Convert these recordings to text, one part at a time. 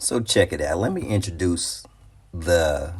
So check it out. Let me introduce the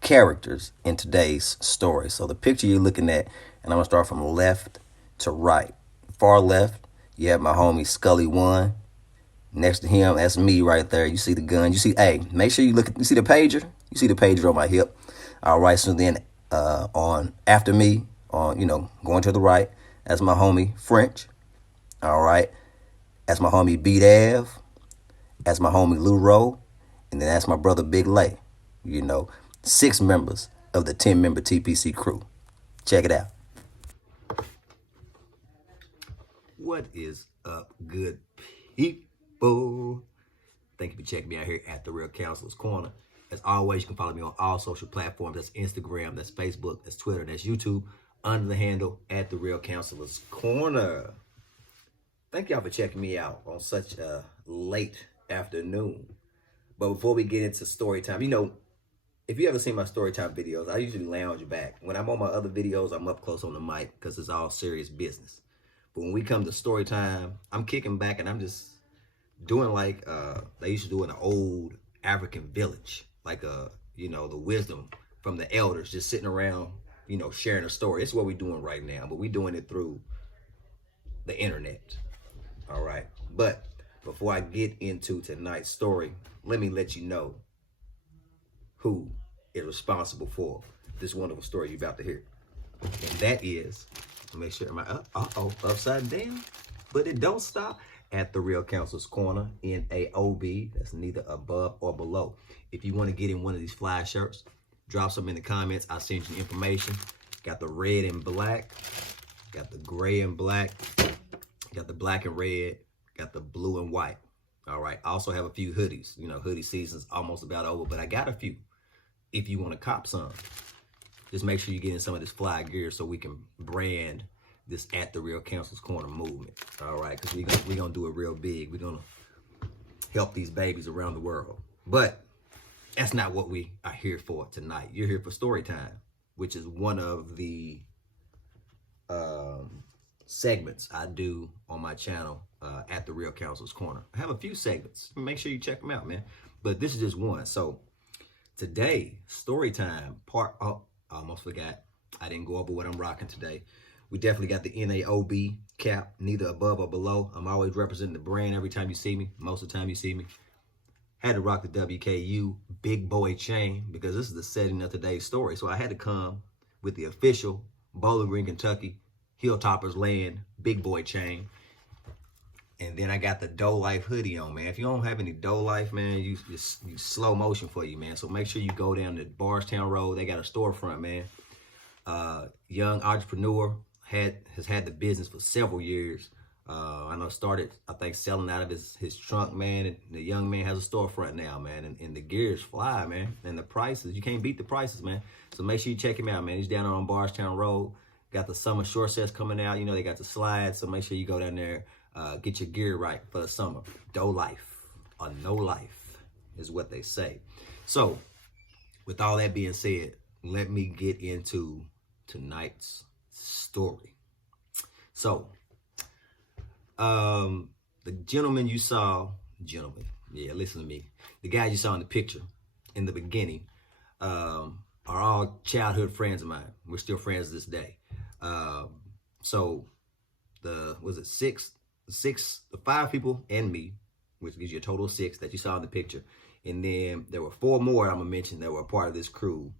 characters in today's story. So the picture you're looking at, and I'm gonna start from left to right. Far left, you have my homie Scully One. Next to him, that's me right there. You see the gun. You see, hey, make sure you look at. You see the pager. You see the pager on my hip. All right. So then, on after me, on going to the right, that's my homie French. All right. That's my homie Beat Av. That's my homie Lou Rowe. And then that's my brother Big Lay. You know, 6 members of the 10-member TPC crew. Check it out. What is up, good people? Thank you for checking me out here at The Real Counselor's Corner. As always, you can follow me on all social platforms. That's Instagram, that's Facebook, that's Twitter, that's YouTube, under the handle at The Real Counselor's Corner. Thank y'all for checking me out on such a late afternoon. But before we get into story time, if you ever seen my story time videos, I usually lounge back. When I'm on my other videos, I'm up close on the mic because it's all serious business. But when we come to story time, I'm kicking back and I'm just doing like they used to do in an old African village, like the wisdom from the elders, just sitting around, sharing a story. It's what we're doing right now, but we're doing it through the internet. All right. But before I get into tonight's story, let me let you know who is responsible for this wonderful story you're about to hear. And that is, make sure, am I upside down? But it don't stop at The Real Counselor's Corner, NAOB. That's neither above or below. If you want to get in one of these fly shirts, drop some in the comments. I'll send you the information. Got the red and black, got the gray and black, got the black and red, got the blue and white. All right. I also have a few hoodies. Hoodie season's almost about over, but I got a few. If you want to cop some, just make sure you get in some of this fly gear so we can brand this at The Real Counselor's Corner movement. All right. Because we're going to do it real big. We're going to help these babies around the world. But that's not what we are here for tonight. You're here for story time, which is one of the segments I do on my channel at The Real Counselor's Corner. I have a few segments. Make sure you check them out, man. But this is just one. So today, story time part. Oh, I almost forgot. I didn't go over what I'm rocking today. We definitely got the NAOB cap, neither above or below. I'm always representing the brand every time you see me. Most of the time you see me. Had to rock the WKU big boy chain because this is the setting of today's story. So I had to come with the official Bowling Green, Kentucky Hilltoppers Land big boy chain. And then I got the Doe Life hoodie on, man. If you don't have any Doe Life, man, you slow motion for you, man. So make sure you go down to Bardstown Road. They got a storefront, man. Young entrepreneur has had the business for several years. I know started, I think, selling out of his trunk, man. And the young man has a storefront now, man. And the gears fly, man. And the prices, you can't beat the prices, man. So make sure you check him out, man. He's down on Bardstown Road. Got the summer short sets coming out. They got the slides. So make sure you go down there. Get your gear right for the summer. Doe life or no life is what they say. So with all that being said, let me get into tonight's story. So the gentleman you saw, listen to me. The guy you saw in the picture in the beginning are all childhood friends of mine. We're still friends to this day. So the 5 people and me, which gives you a total of 6 that you saw in the picture. And then there were 4 more I'm going to mention that were a part of this crew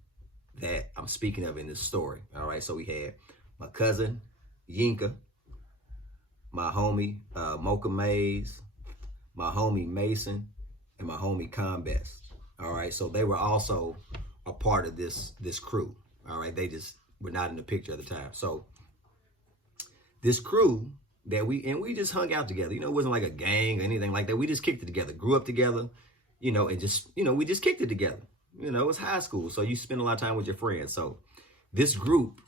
that I'm speaking of in this story. All right. So we had my cousin, Yinka, my homie, Mocha Maze, my homie, Mason, and my homie, Conbest. All right. So they were also a part of this crew. All right. They just were not in the picture at the time. So this crew that we just hung out together. It wasn't like a gang or anything like that. We just kicked it together, grew up together, and just, we just kicked it together. It was high school. So you spend a lot of time with your friends. So this group,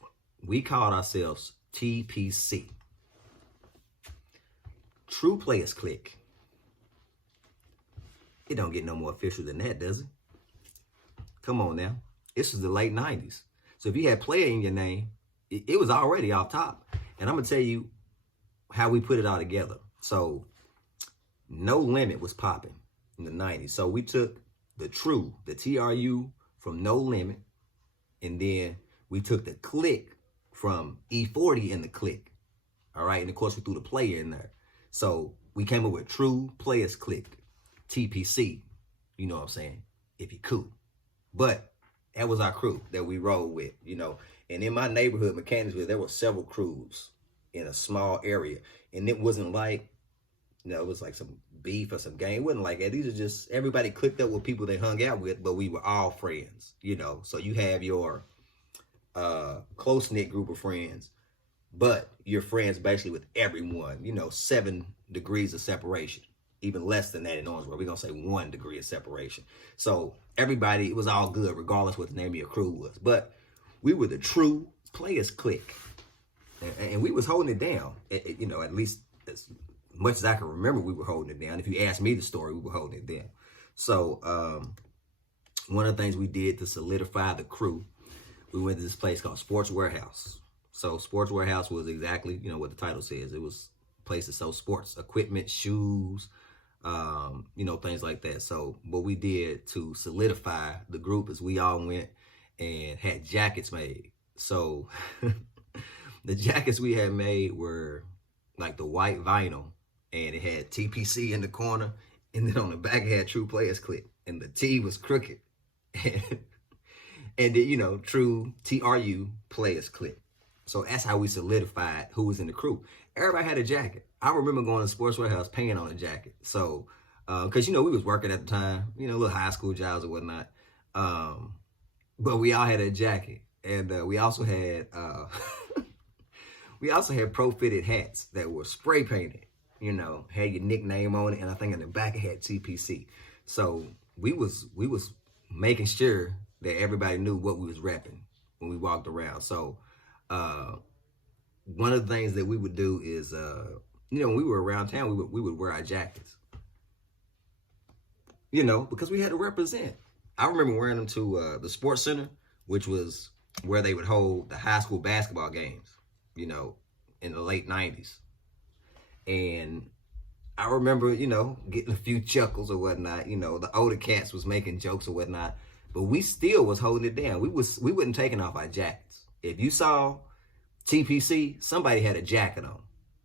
we called ourselves TPC. Tru Playas Click. It don't get no more official than that, does it? Come on now. This is the late 90s. So if you had player in your name, it was already off top. And I'm going to tell you how we put it all together. So No Limit was popping. in the 90s. So we took the Tru, the TRU from No Limit, and then we took the Click from E40 and the Click. All right, and of course we threw the player in there. So we came up with Tru Playas Click, TPC. You know what I'm saying? If you could. But that was our crew that we rolled with, you know. And in my neighborhood, Mechanicsville, there were several crews in a small area. And it wasn't like, you know, it was like some beef or some gang. It wasn't like that. These are just, everybody clicked up with people they hung out with, but we were all friends, you know. So you have your close-knit group of friends, but you're friends basically with everyone, you know, 7 degrees of separation. Even less than that in Owensboro. We're going to say 1 degree of separation. So everybody, it was all good, regardless what the name of your crew was. But we were the Tru Playas Click. And we was holding it down. You know, at least as much as I can remember, we were holding it down. If you ask me the story, we were holding it down. So one of the things we did to solidify the crew, we went to this place called Sports Warehouse. So Sports Warehouse was exactly, you know, what the title says. It was a place to sell sports equipment, shoes, you know, things like that. So what we did to solidify the group is we all went and had jackets made. So the jackets we had made were like the white vinyl, and it had TPC in the corner, and then on the back it had Tru Playas Click, and the T was crooked. And then, you know, Tru TRU Playas Click. So that's how we solidified who was in the crew. Everybody had a jacket. I remember going to Sports Warehouse paying on a jacket. So, because, you know, we was working at the time, you know, little high school jobs or whatnot. But we all had a jacket. And we also had pro fitted hats that were spray painted, you know, had your nickname on it. And I think in the back it had TPC. So we was making sure that everybody knew what we was repping when we walked around. So one of the things that we would do is, you know, when we were around town, we would wear our jackets, you know, because we had to represent. I remember wearing them to the sports center, which was where they would hold the high school basketball games, you know, in the late 90s. And I remember, you know, getting a few chuckles or whatnot. You know, the older cats was making jokes or whatnot, but we still was holding it down. We wasn't taking off our jackets. If you saw TPC, somebody had a jacket on.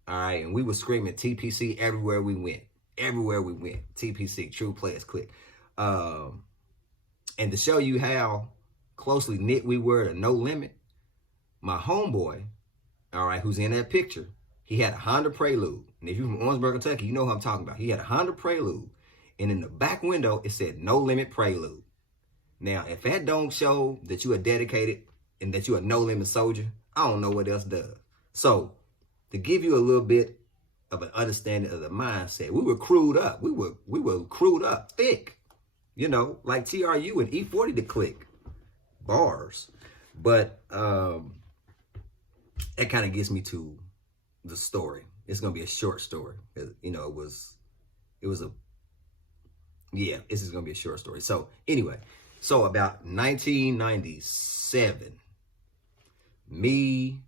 All right, and we were screaming TPC everywhere we went. Everywhere we went, TPC, Tru Playas Click. And to show you how closely knit we were to No Limit, my homeboy, all right, who's in that picture, he had a Honda Prelude. And if you're from Owensboro, Kentucky, you know who I'm talking about. He had a Honda Prelude. And in the back window, it said No Limit Prelude. Now, if that don't show that you are dedicated and that you're a No Limit soldier, I don't know what else does. So, to give you a little bit of an understanding of the mindset, we were crewed up. We were crewed up thick, you know, like TRU and E40 to Click. Bars. But that kind of gets me to the story. It's going to be a short story. You know, this is going to be a short story. So anyway, so about 1997, me,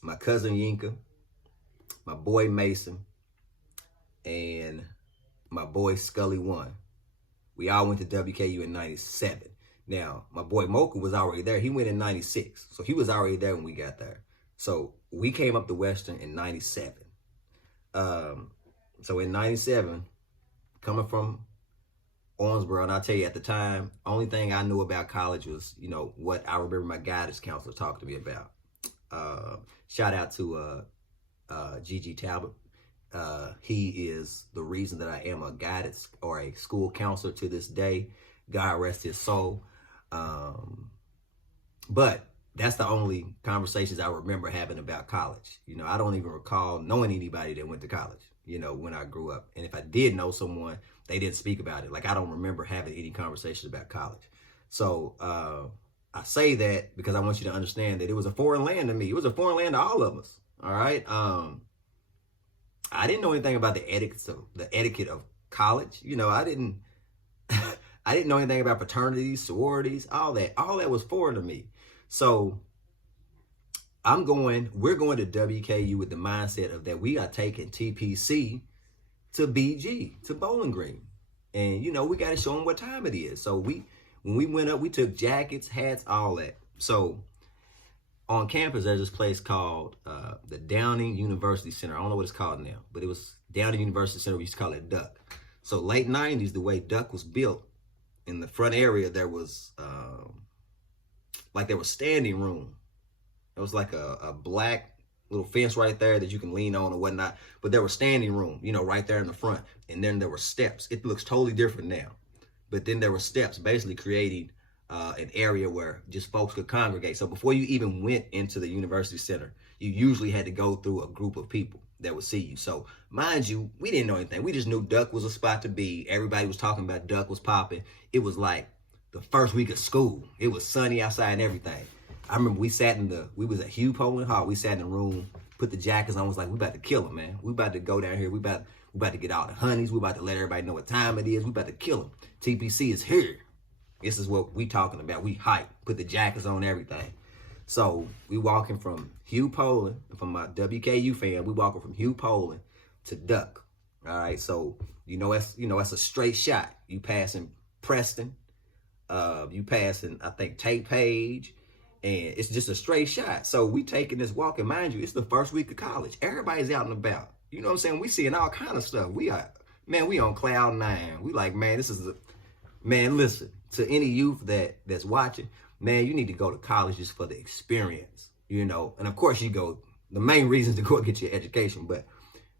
my cousin Yinka, my boy Mason, and my boy Scully One, we all went to WKU in 97. Now, my boy Mocha was already there. He went in 96. So he was already there when we got there. So we came up to Western in 97. So in 97, coming from Owensboro, and I'll tell you at the time, only thing I knew about college was, you know, what I remember my guidance counselor talked to me about. Shout out to Gigi Talbot. He is the reason that I am a guidance or a school counselor to this day. God rest his soul. But that's the only conversations I remember having about college. You know, I don't even recall knowing anybody that went to college, you know, when I grew up. And if I did know someone, they didn't speak about it. Like, I don't remember having any conversations about college. So I say that because I want you to understand that it was a foreign land to me. It was a foreign land to all of us. All right. I didn't know anything about the etiquette of college. You know, I didn't know anything about fraternities, sororities, all that. All that was foreign to me. So we're going to WKU with the mindset of that we are taking TPC to BG, to Bowling Green. And, we got to show them what time it is. So when we went up, we took jackets, hats, all that. So on campus, there's this place called the Downing University Center. I don't know what it's called now, but it was Downing University Center. We used to call it Duck. So late 90s, the way Duck was built, in the front area, there was standing room. It was like a black little fence right there that you can lean on or whatnot. But there was standing room, right there in the front. And then there were steps. It looks totally different now. But then there were steps basically creating an area where just folks could congregate. So before you even went into the university center, you usually had to go through a group of people that would see you. So mind you, we didn't know anything. We just knew Duck was a spot to be. Everybody was talking about Duck was popping. It was like the first week of school. It was sunny outside and everything. I remember we was at Hugh Poland Hall. We sat in the room, put the jackets on. Was like, we about to kill them, man. We about to go down here. We about to get all the honeys. We about to let everybody know what time it is. We about to kill them. TPC is here. This is what we talking about. We hype. Put the jackets on, everything. So we walking from Hugh Poland, from my WKU fan, we walking from Hugh Poland to Duck. All right. So that's a straight shot. You passing Preston. You passing, I think, Tate Page. And it's just a straight shot. So we taking this walk, and mind you, it's the first week of college. Everybody's out and about. You know what I'm saying? We seeing all kind of stuff. We on cloud nine. We like, man, listen, to any youth that's watching, man, you need to go to college just for the experience, And of course the main reason is to go and get your education, but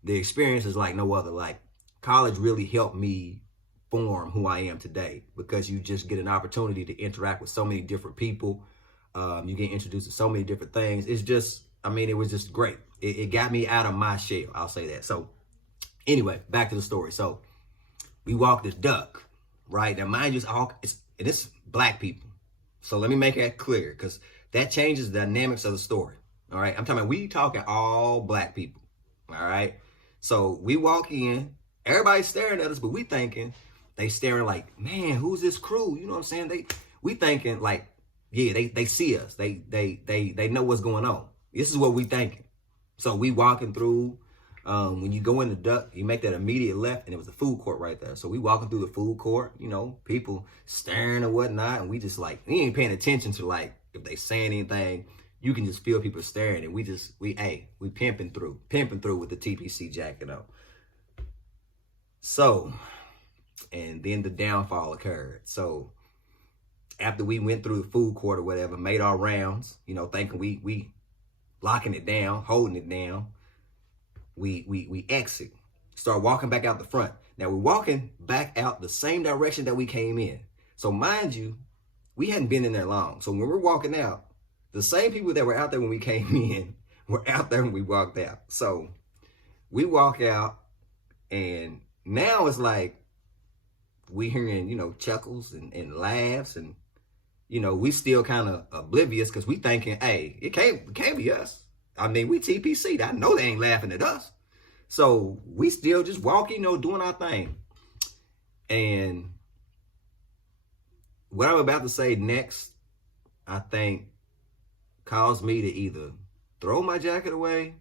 the experience is like no other. Like, college really helped me form who I am today, because you just get an opportunity to interact with so many different people. You get introduced to so many different things. It was just great. It got me out of my shell. I'll say that. So anyway, back to the story. So we walked this Duck, right? Now, mind you, it's black people. So let me make that clear, because that changes the dynamics of the story. All right. I'm talking about, we talking all black people. All right. So we walk in, everybody's staring at us, but we thinking they staring like, man, who's this crew? You know what I'm saying? We thinking like, yeah, they see us. They know what's going on. This is what we thinking. So we walking through. When you go in the Duck, you make that immediate left, and it was a food court right there. So we walking through the food court, people staring and whatnot, and we just like, we ain't paying attention to like if they saying anything. You can just feel people staring, and we pimping through with the TPC jacket on. So, and then the downfall occurred. So after we went through the food court or whatever, made our rounds, thinking we locking it down, holding it down, we exit, start walking back out the front. Now we're walking back out the same direction that we came in. So mind you, we hadn't been in there long. So when we're walking out, the same people that were out there when we came in were out there when we walked out. So we walk out, and now it's like we hearing, chuckles and laughs, and we still kind of oblivious, because we thinking, hey, it can't be us. I mean, we TPC. I know they ain't laughing at us. So we still just walking, doing our thing. And what I'm about to say next, I think, caused me to either throw my jacket away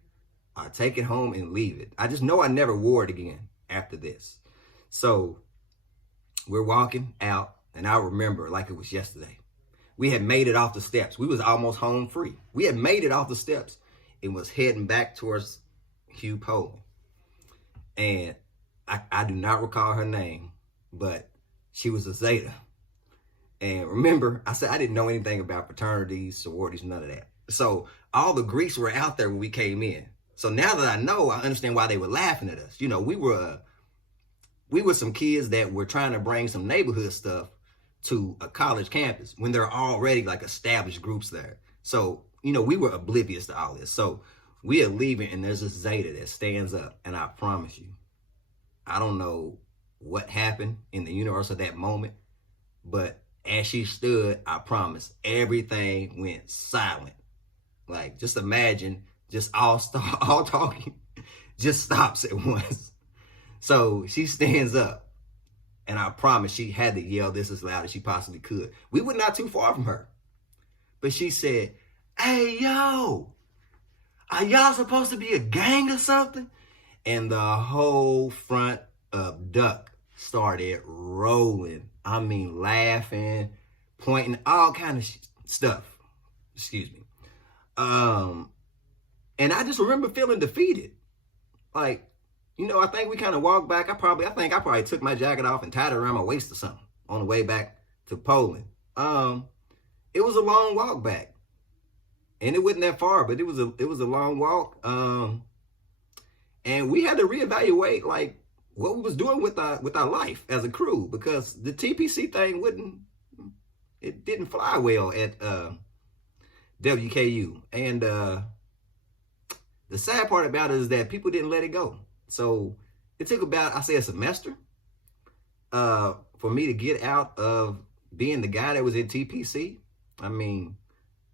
or take it home and leave it. I just know I never wore it again after this. So we're walking out, and I remember like it was yesterday. We had made it off the steps. We was almost home free. We had made it off the steps and was heading back towards Hugh Poland. And I do not recall her name, but she was a Zeta. And remember, I said I didn't know anything about fraternities, sororities, none of that. So all the Greeks were out there when we came in. So now that I know, I understand why they were laughing at us. We were some kids that were trying to bring some neighborhood stuff to a college campus when there are already like established groups there. So, we were oblivious to all this. So we are leaving, and there's this Zeta that stands up, and I promise you, I don't know what happened in the universe at that moment, but as she stood, I promise, everything went silent. Like, just imagine, just all talking just stops at once. So she stands up, and I promise she had to yell this as loud as she possibly could. We were not too far from her. But she said, hey, yo, are y'all supposed to be a gang or something? And the whole front of Duck started rolling. I mean, laughing, pointing, all kind of stuff. Excuse me. And I just remember feeling defeated. Like, you know, I think we kind of walked back. I think I probably took my jacket off and tied it around my waist or something on the way back to Poland. It was a long walk back, and it wasn't that far, but it was a long walk. And we had to reevaluate like what we was doing with our life as a crew, because the TPC thing didn't fly well at WKU. And the sad part about it is that people didn't let it go. So it took about, I say, a semester for me to get out of being the guy that was in TPC. I mean,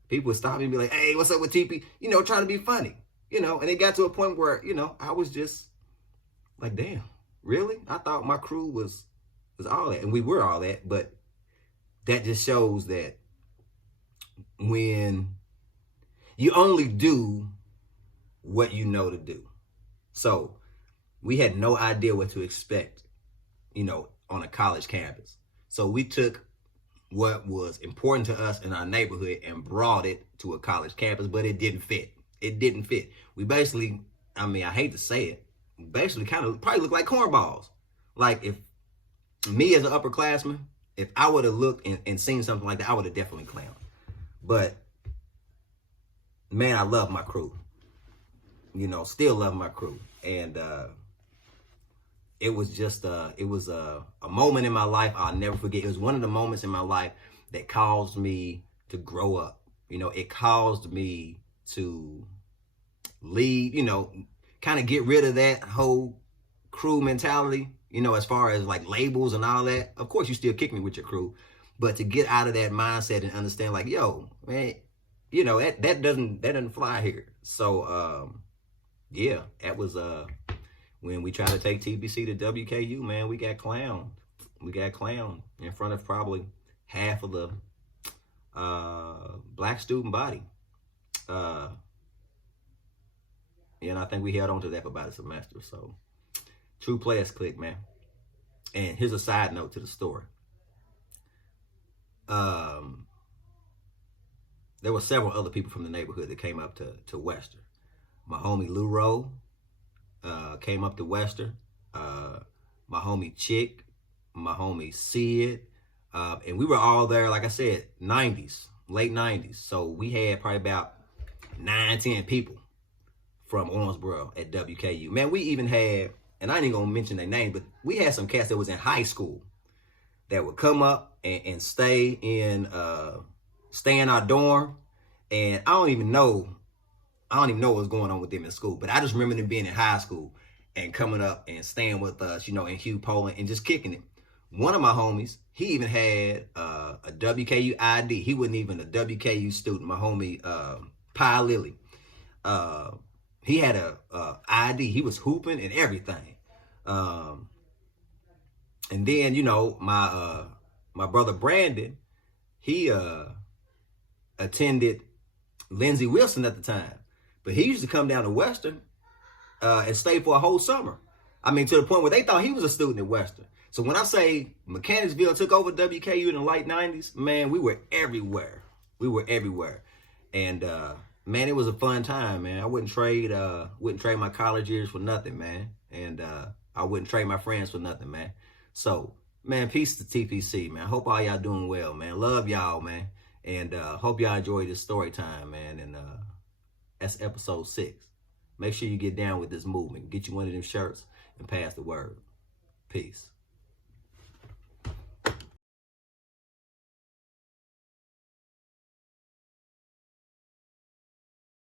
people would stop me and be like, hey, what's up with TP? You know, trying to be funny, you know, and it got to a point where, you know, I was just like, damn, really? I thought my crew was all that, and we were all that, but that just shows that when you only do what you know to do. So we had no idea what to expect, you know, on a college campus. So we took what was important to us in our neighborhood and brought it to a college campus, but it didn't fit. It didn't fit. We basically, I mean, I hate to say it, basically kind of probably look like cornballs. Like if me as an upperclassman, if I would have looked and seen something like that, I would have definitely clowned. But man, I love my crew. You know, still love my crew. And it was just a moment in my life I'll never forget. It was one of the moments in my life that caused me to grow up. You know, it caused me to leave, you know, kind of get rid of that whole crew mentality, you know, as far as like labels and all that. Of course, you still kick me with your crew, but to get out of that mindset and understand like, yo, man, you know, that doesn't fly here. So, yeah, that was, when we tried to take TBC to WKU, man, we got clowned. We got clowned in front of probably half of the black student body. And I think we held on to that for about a semester. So, Tru Playas Click, man. And here's a side note to the story. There were several other people from the neighborhood that came up to Western. My homie Lou Rowe came up to Western. My homie Chick, my homie Sid, and we were all there, like I said, 90s, late 90s. So we had probably about 9-10 people from Owensboro at WKU. Man, we even had, and I ain't gonna mention their name, but we had some cats that was in high school that would come up and stay in our dorm. And I don't even know what's going on with them in school, but I just remember them being in high school and coming up and staying with us, you know, in Hugh Poland and just kicking it. One of my homies, he even had a WKU ID. He wasn't even a WKU student. My homie, Pie Lily. He had a ID. He was hooping and everything. And then, you know, my brother Brandon, he attended Lindsey Wilson at the time. But he used to come down to Western and stay for a whole summer. I mean, to the point where they thought he was a student at Western. So when I say Mechanicsville took over WKU in the late 90s, man, we were everywhere. We were everywhere. And man, it was a fun time, man. I wouldn't trade my college years for nothing, man. And I wouldn't trade my friends for nothing, man. So, man, peace to TPC, man. Hope all y'all doing well, man. Love y'all, man. And hope y'all enjoy this story time, man. And that's episode 6. Make sure you get down with this movement. Get you one of them shirts and pass the word. Peace.